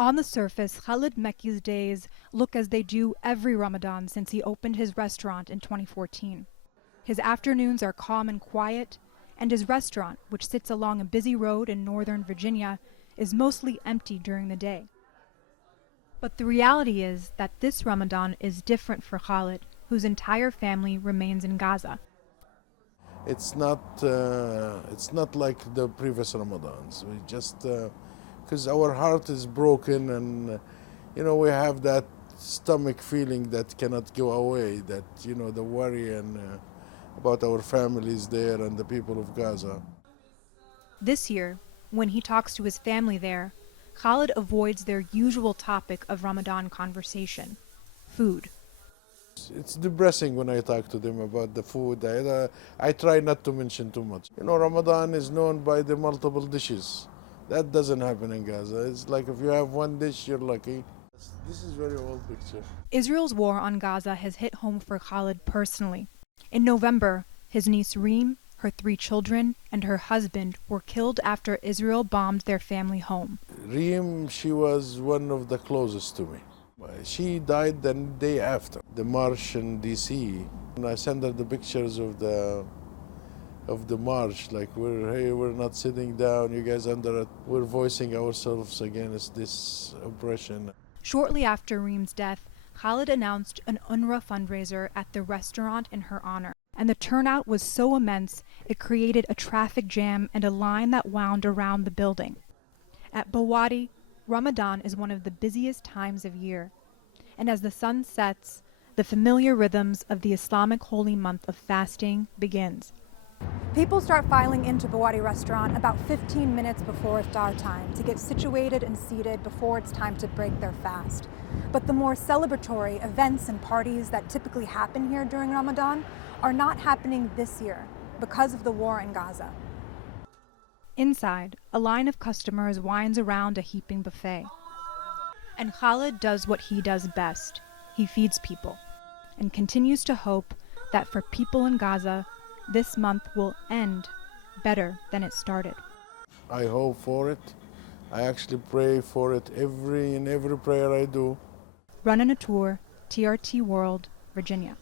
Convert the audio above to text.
On the surface, Khalid Mekki's days look as they do every Ramadan since he opened his restaurant in 2014. His afternoons are calm and quiet, and his restaurant, which sits along a busy road in northern Virginia, is mostly empty during the day. But the reality is that this Ramadan is different for Khalid, whose entire family remains in Gaza. It's not like the previous Ramadans. We just because our heart is broken, and we have that stomach feeling that cannot go away. That the worry and about our families there and the people of Gaza. This year, when he talks to his family there, Khalid avoids their usual topic of Ramadan conversation: food. It's depressing when I talk to them about the food. I try not to mention too much. Ramadan is known by the multiple dishes. That doesn't happen in Gaza. It's like if you have one dish, you're lucky. This is a very old picture. Israel's war on Gaza has hit home for Khalid personally. In November, his niece Reem, her 3 children, and her husband were killed after Israel bombed their family home. Reem, she was one of the closest to me. She died the day after the march in D.C. And I sent her the pictures of the march, like we're not sitting down, you guys under it. We're voicing ourselves against this oppression. Shortly after Reem's death, Khalid announced an UNRWA fundraiser at the restaurant in her honor. And the turnout was so immense, it created a traffic jam and a line that wound around the building. At Bawadi, Ramadan is one of the busiest times of year. And as the sun sets, the familiar rhythms of the Islamic holy month of fasting begins. People start filing into Bawadi restaurant about 15 minutes before iftar time to get situated and seated before it's time to break their fast. But the more celebratory events and parties that typically happen here during Ramadan are not happening this year because of the war in Gaza. Inside, a line of customers winds around a heaping buffet. And Khalid does what he does best. He feeds people and continues to hope that for people in Gaza, this month will end better than it started. I hope for it. I actually pray for it in every prayer I do. Rhana Nator, TRT World, Virginia.